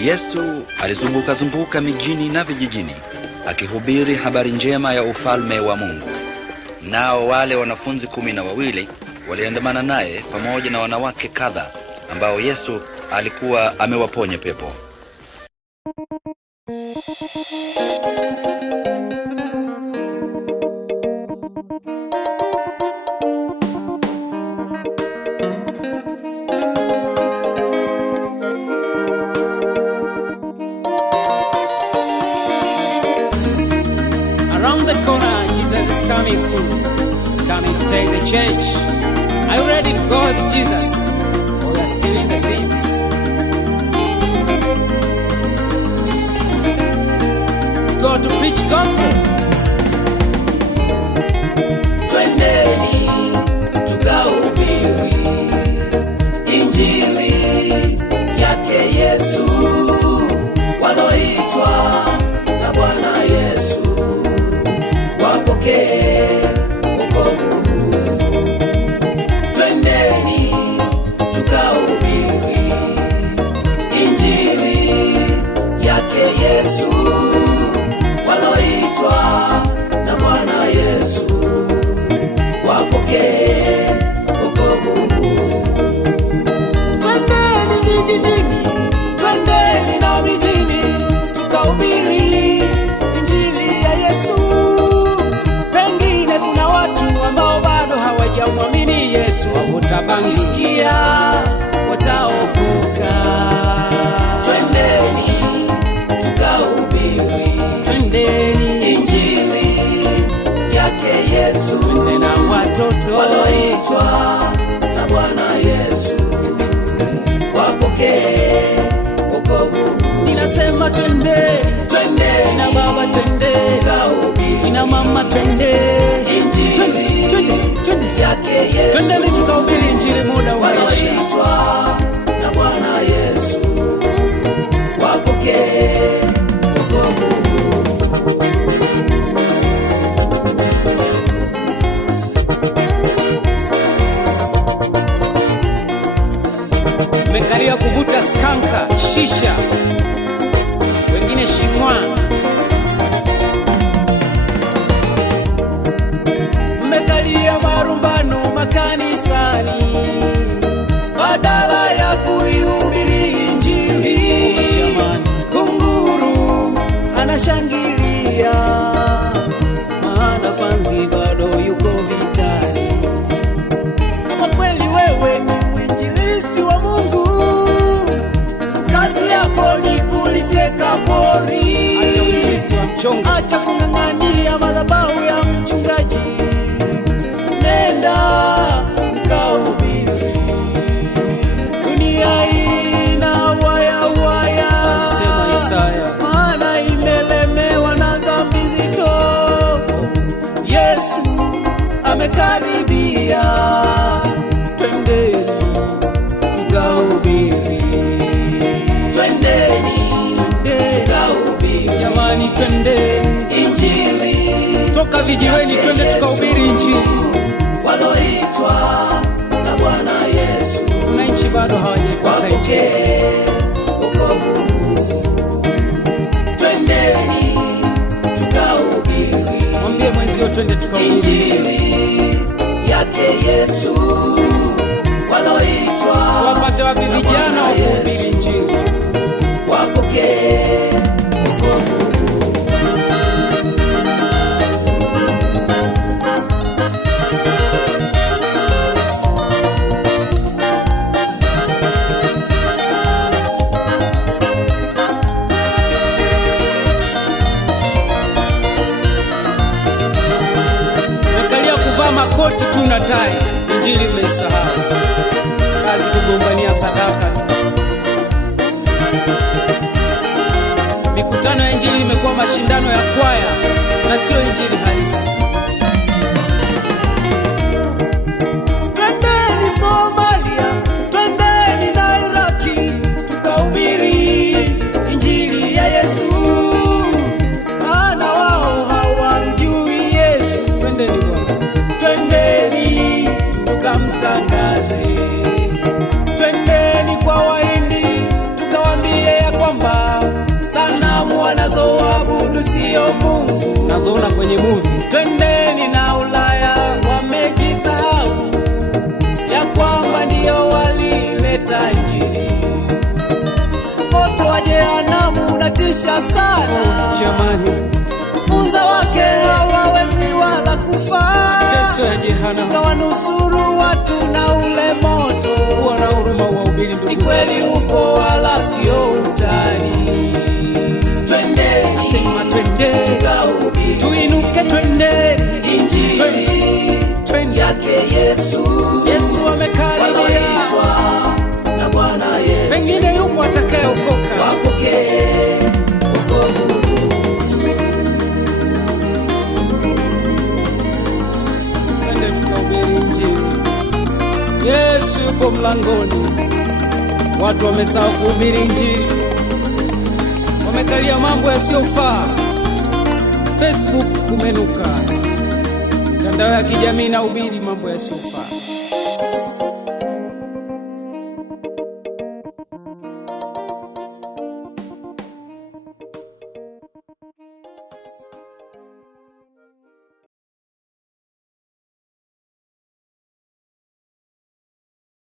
Yesu alizunguka mijini na vijijini akihubiri habari njema ya ufalme wa Mungu. Nao wale wanafunzi 12 waliandamana naye pamoja na wanawake kadhaa ambao Yesu alikuwa amewaponya pepo. Around the corner, Jesus is coming soon. He's coming to take the church. Are you ready to go with Jesus? Or we are still in the sins? Go to preach gospel. Twendeni tukahubiri injili yake Yesu, waloitwa na Bwana Yesu wapokee wokovu. Twendeni tukahubiri injili yake Yesu, waloitwa na Bwana Yesu wapokee wokovu. Twendeni vijijini, twendeni na mijini, tukahubiri injili ya Yesu. Pengine kuna watu ambao bado hawajamwamini Yesu, Wakutabangisikia wataokoka. Twendeni tukahubiri twendeni injili yake Yesu, na watoto waloitwa na Bwana Yesu wapokee wokovu. ninasema twendeni, Twendeni na baba twendeni, tukahubiri na mama twendeni, injili twendeni yake Yesu, twendeni tukahubiri injili muda unaisha. waloitwa na Bwana Yesu wapokee wokovu. Mmekalia kuvuta skanka, shisha, wengine shingwa. Mmekalia marumbano makanisani badala ya kuihubiri injili. Kunguru anashangilia Maana fanzi bado yuko vitani. kama kweli wewe ni mwinjilisti wa Mungu, kazi yako ni kulifyeka pori. Acha uinjilisti wa mchongo. Acha kung'ang'ania madhabahu ya mchungaji, nenda ukahubiri. Dunia ina waya, Sema Isaya. maana imelemewa na dhambi nzito. Yesu amekaribia, twendeni tukahubiri. Twendeni tukahubiri Jamani twendeni, injili toka vijiweni twende tukahubiri injili. waloitwa na Bwana Yesu Wananchi bado hawajaipata injili. wapokee wokovu. Twendeni tukahubiri Mwambie mwenzio twende tukahubiri injili. injili yake Yesu, waloitwa Wapate wapi na vijana wa Bwana kuhubiri Yesu injili? wapokee wokovu. Mmekalia kuvaa makoti tu na tai, injili mmeisahau. Kazi kugombania sadaka. Mikutano ya injili imekuwa mashindano ya kwaya na sio injili halisi. Twendeni Somalia, twendeni na Iraki, tukahubiri injili ya Yesu, maana wao hawamjui Yesu. Twendeni Bwana. Twendeni tukamtangaze, twendeni kwa Wahindi tukawaambie ya kwamba waabudu sio Mungu, nazoona kwenye movie. twendeni na Ulaya, wamejisahau ya kwamba ndio walileta Injili. Moto wa jehanamu unatisha sana Jamani, funza wake hawawezi wala kufa, Yesu ya jehanamu kawanusuru watu na ule moto. kuwa na huruma, wahubiri Ni ndugu kweli zangu. upo wala sio utani. Twendeni, Nasema twende, tukahubiri tuinuke twende, Injili twende. yake Yesu. Yesu amekaribia, Waloitwa na Bwana Yesu pengine yupo atakayeokoka. wapokee wokovu. Twende tukahubiri Injili. Yesu yuko mlangoni, watu wamesahau kuhubiri Injili, wamekalia mambo yasiyofaa. Facebook kumenuka, mitandao ya kijamii na hubiri mambo yasiyofaa.